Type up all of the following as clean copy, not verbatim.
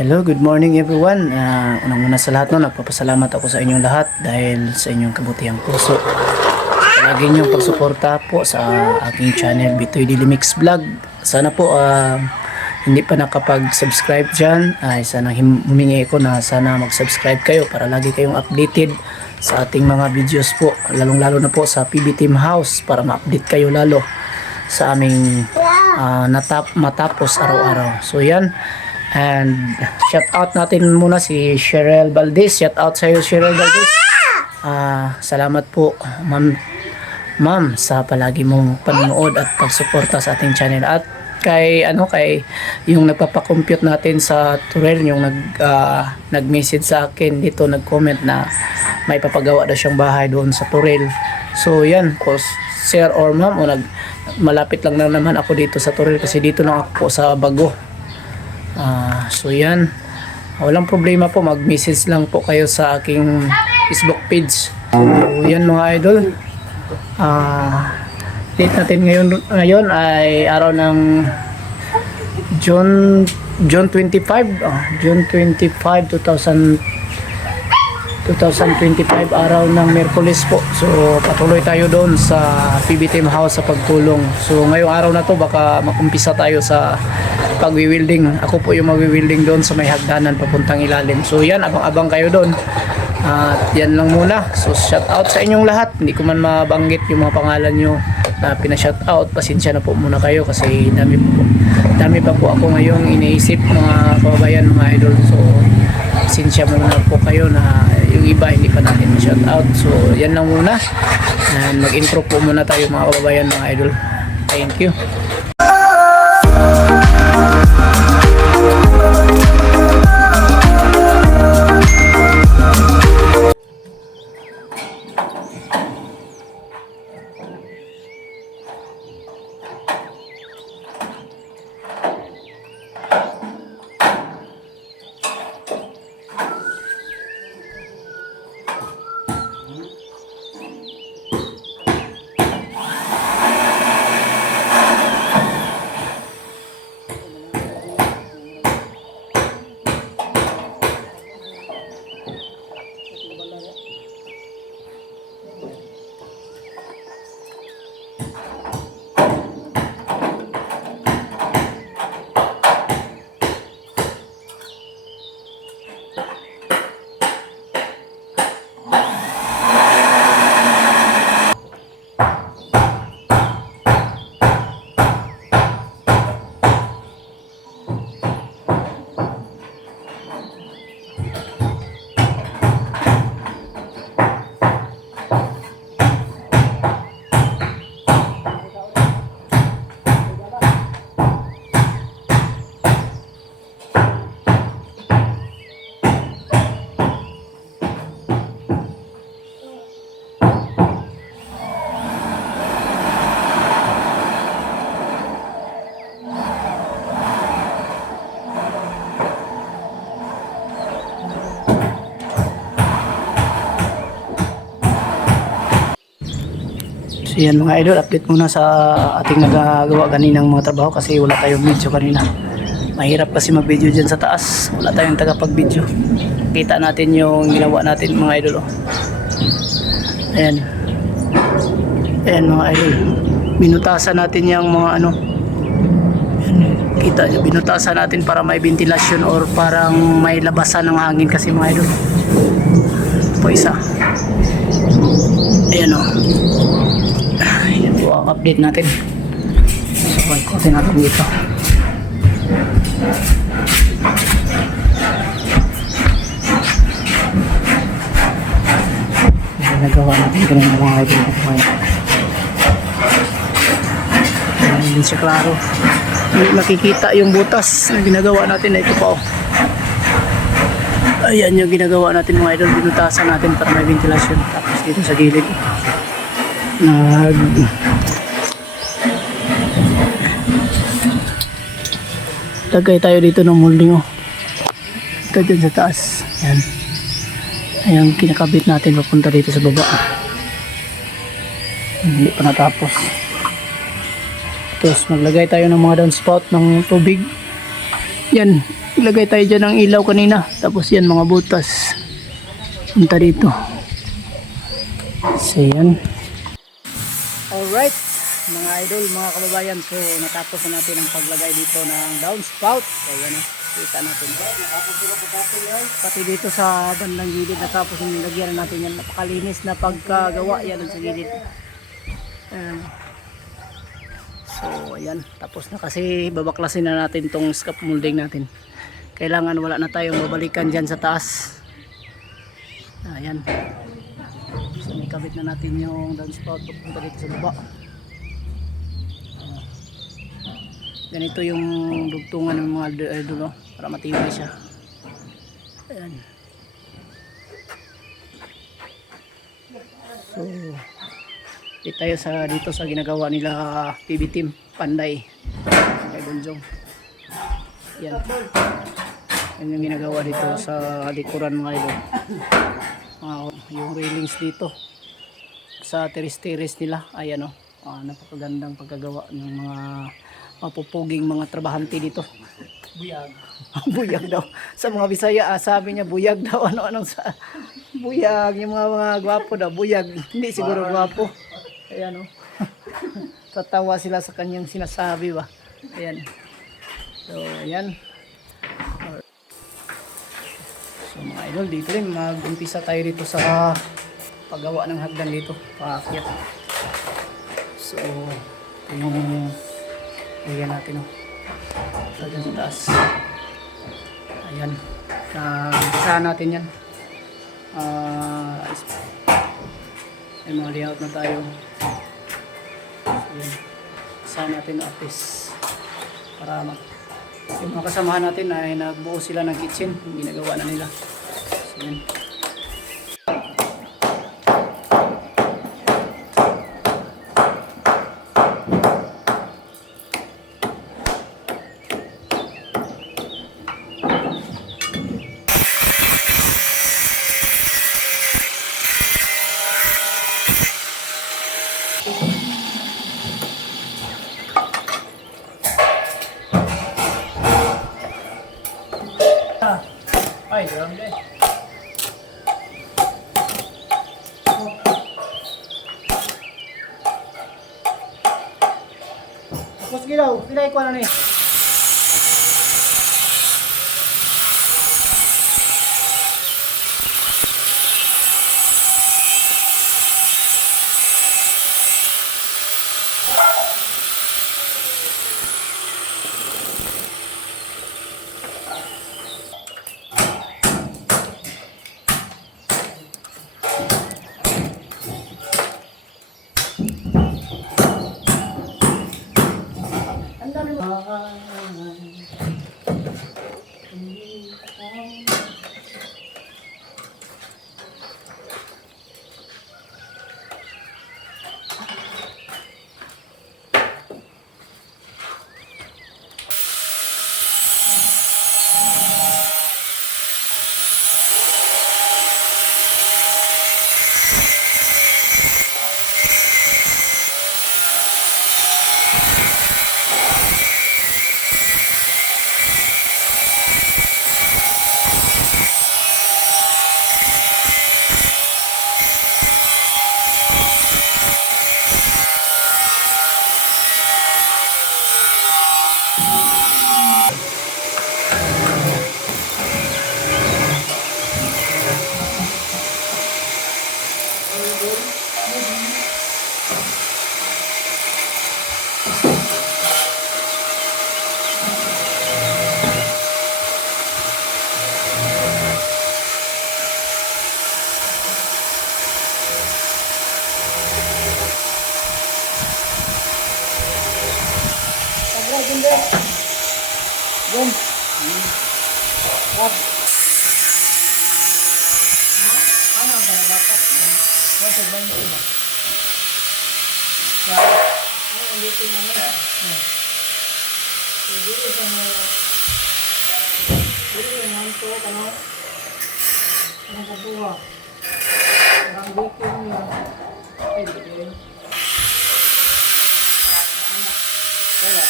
Hello, good morning everyone. Unang-una sa lahat no, nagpapasalamat ako sa inyong lahat dahil sa inyong kabutihang puso. Lagi niyong pagsuporta po sa aking channel Bitoy Daily Mix Vlog. Sana po hindi pa nakapag-subscribe dyan, ay sana humingi ko na sana mag-subscribe kayo para lagi kayong updated sa ating mga videos po. Lalong-lalo na po sa PB Team House para ma-update kayo lalo sa aming matapos araw-araw. So yan. And shout out natin muna si Cheryl Valdez. Shout out sa iyo, Cheryl Valdez. Salamat po, ma'am, sa palagi mong panonood at pagsuporta sa ating channel. At kay yung nagpapa-compute natin sa Turel, yung nag-message sa akin dito, nag-comment na may papagawa daw siyang bahay doon sa Turel. So yan po, sir or ma'am, malapit lang naman ako dito sa Turel kasi dito lang ako sa Bago. So yan, walang problema po, mag-message lang po kayo sa aking Facebook page. So yan mga idol, date natin ngayon ay araw ng June 25, 2025, araw ng Miyerkules po. So patuloy tayo doon sa PB Team House sa pagtulong. So ngayong araw na to baka makumpisa tayo sa pagwi-welding. Ako po yung magwi-welding doon sa may hagdanan papuntang ilalim. So yan, abang-abang kayo doon. At yan lang muna. So shout out sa inyong lahat. Hindi ko man mabanggit yung mga pangalan nyo na pina-shout out. Pasensya na po muna kayo kasi dami pa po ako ngayong iniisip mga kababayan, mga idol. So pasensya muna po kayo na yung iba hindi pa natin ma-shout out. So yan lang muna. And mag-intro po muna tayo mga kababayan, mga idol. Thank you. So yan mga idol, update muna sa ating nagagawa kaninang mga trabaho kasi wala tayong video kanina. Mahirap kasi mag video dyan sa taas, wala tayong tagapag-video. Kita natin yung ginawa natin mga idol. Ayan mga idol, binutasan natin yung mga ayan, kita nyo, binutasan natin para may ventilasyon or parang may labasan ng hangin kasi mga idol. Ito po isa, ayan ito ang update natin. So ikutin natin dito. Nagawa natin ito ng mga idol ko po. Hindi siya klaro. Hindi nakikita yung butas na ginagawa natin. Ito pa ayan yung ginagawa natin mga idol. Binutasan natin para may ventilasyon. Tapos dito sa gilid lagay tayo dito ng molding ito dyan sa taas. Ayan kinakabit natin papunta dito sa baba. Hindi pa natapos. Tapos maglagay tayo ng mga downspout ng tubig Yan, ilagay tayo dyan ng ilaw kanina. Tapos yan mga butas. Punta dito. So yan. Alright, mga idol, mga kababayan. So natapos na natin ang paglagay dito ng downspout. So yan o, kita natin. Pati dito sa bandang gilid natapos yung nilagyan natin yan. Napakalinis na pagkagawa yan sa gilid. So ayan, tapos na kasi babaklasin na natin tong scaffolding natin. Kailangan wala na tayong babalikan dyan sa taas. Ayan. So ikabit na natin yung downspout papunta dito sa baba. Ganito yung dugtungan ng mga idol para matibay siya. Ayan. So dito sa ginagawa nila PB team Panday kay Bonjong. Yan. Yan yung ginagawa dito sa likuran mga idol. Yung railings dito sa teres-teres nila. Ayan o. Napakagandang pagkagawa ng mga mapupuging mga trabahante dito. Buyag. Buyag daw. Sa mga Bisaya, sabi niya buyag daw. Ano-anong sa buyag. Yung mga gwapo daw. Buyag. Hindi siguro gwapo. Ayan o. Tatawa sila sa kanyang sinasabi ba. Ayan. So ayan. So mga idol, dito rin mag-umpisa tayo dito sa paggawa ng hagdan dito. Paakyat. So ito yung ayan natin o. Ito sa taas. Ayan. Nagsahan natin yan. May mga layout na tayo. Ayan. Saan natin na office para yung mga kasamahan natin ay nagbuo sila ng kitchen, yung ginagawa na nila. So, yan. Ay, drum deh. Tapos gilaw, pilay ko na ni. Boom. Wag. Ano ang dapat? Wala ba yung iba? Ano ang dito na nga? Dito sa mga dito yung manto ano? Ang kabuha. Ang dito niya. Ay dito yun. Wala.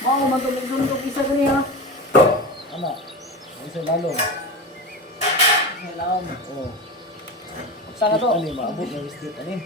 Mau matulog-tulog isa gani ha. Ano? Isa lalong. Kailangan. Oo. Sana to. Ano maabot ng street ani?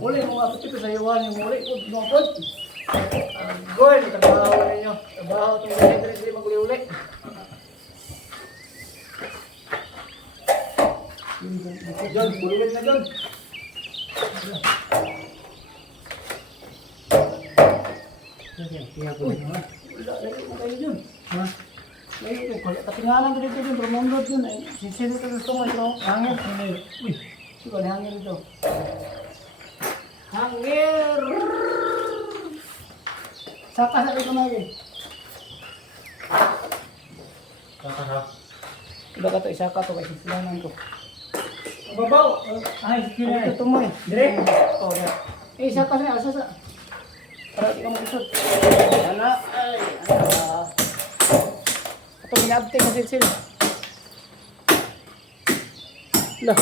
Uli mo nga ito sa iwan yung uli ko binopod. Goy, trabaho ninyo. Trabaho itong ganyan hindi maguli-uli. John, buluwin na John. Wala, lagi mo kayo John. Ha? Lagi ko, katingalan ko dito John, promondot John. Sisili ko gusto mo ito. Hangin. Uy, suka na hangin ito. Hangir! Saka sa ito na yun. Saka ha. Iba ka ito, isa ka ito kasi silanan ko. Babaw! Ay, kaya ito mo eh. Dire? Oo, dire. Eh, isa ka siya, asa sa. Para di ka mag-isot. Ana, ay, ana. Ito, minabte na silsil. Lah.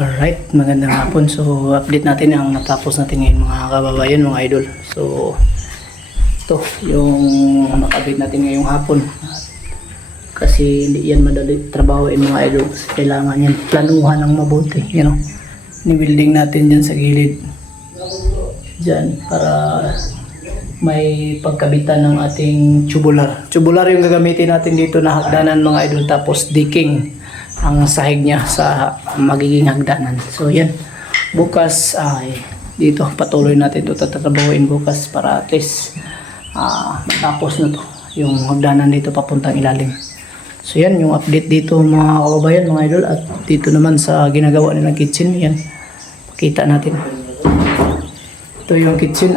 Alright, magandang hapon. So, update natin ang natapos natin ngayon mga kababayan, mga idol. So, ito yung nakabit natin ngayong hapon. Kasi hindi yan madali trabahoin mga idol. Kasi kailangan yan planuhan ng mabuti. You know, ni-building natin dyan sa gilid. Dyan, para may pagkabitan ng ating tubular. Tubular yung gagamitin natin dito na hagdanan mga idol. Tapos decking ang sahig niya sa magiging hagdanan. So yan, bukas ay dito patuloy natin ito tatrabahuin bukas para at least matapos na to yung hagdanan dito papuntang ilalim. So yan yung update dito mga kababayan, mga idol. At dito naman sa ginagawa nilang kitchen, yan pakita natin. Ito yung kitchen,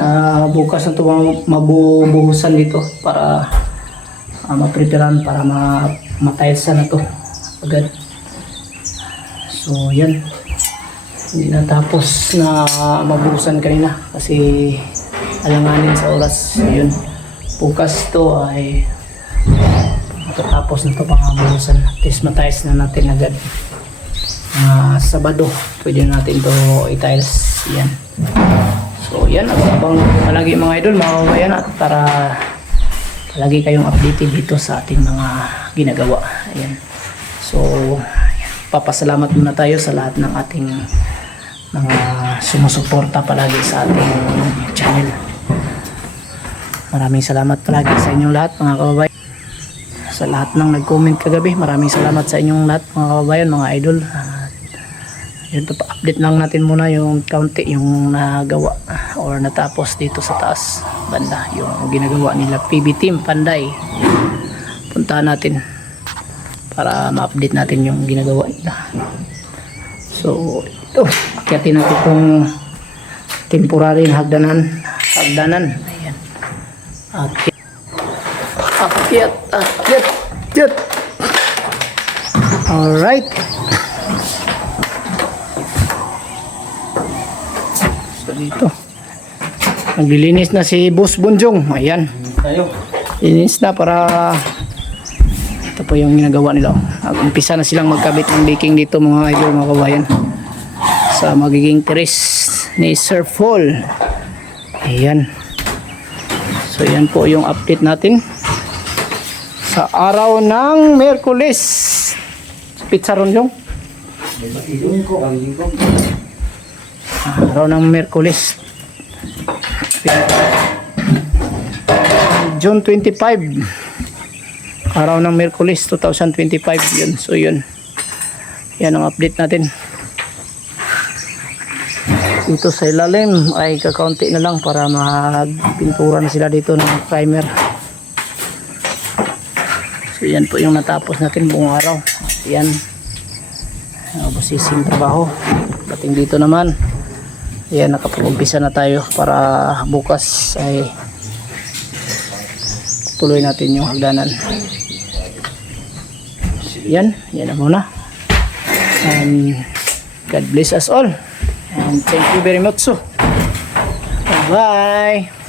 bukas na ito mabubuhusan dito para mapreparan para matilesan na to agad. So yan, hindi natapos na mabuhusan kanina kasi alanganin sa oras. Yun, bukas to ay matatapos na to pangabuhusan. At least matiles na natin agad. Sabado pwede natin to i-tiles. Yan. So yan, abang palagi mga idol, mga kabayan, at para palagi kayong updated dito sa ating mga ginagawa. Ayan. So papasalamat muna tayo sa lahat ng ating mga sumusuporta palagi sa ating channel. Maraming salamat palagi sa inyong lahat mga kababayan. So sa lahat ng nag-comment kagabi. Maraming salamat sa inyong lahat mga kababayan, mga idol. Yun, update lang natin muna yung kaunti yung nagawa or natapos dito sa taas banda, yung ginagawa nila PB Team Panday. Puntahan natin para ma-update natin yung ginagawa nila. So ito, akyatin natin itong temporary na hagdanan. Ayan, akyat. Alright. So dito naglilinis na si Boss Bunjong. Ayan, Tayo. linis na para ito po yung ginagawa nila. Umpisa na silang magkabit ng baking dito mga idol, mga kabayan, sa magiging teres ni Sir Paul. Ayan, so yan po yung update natin sa araw ng Miyerkules. Pizza ron yung araw ng Miyerkules, June 25, araw ng Miyerkules 2025 yun. So yun, yan ang update natin. Dito sa ilalim ay kakaunti na lang para magpintura na sila dito ng primer. So yan po yung natapos natin buong araw. Yan, busising trabaho. Dating dito naman, yan, nakapag-umpisa na tayo para bukas ay tuloy natin yung hagdanan. Yan na muna. And God bless us all. And thank you very much. So, bye-bye.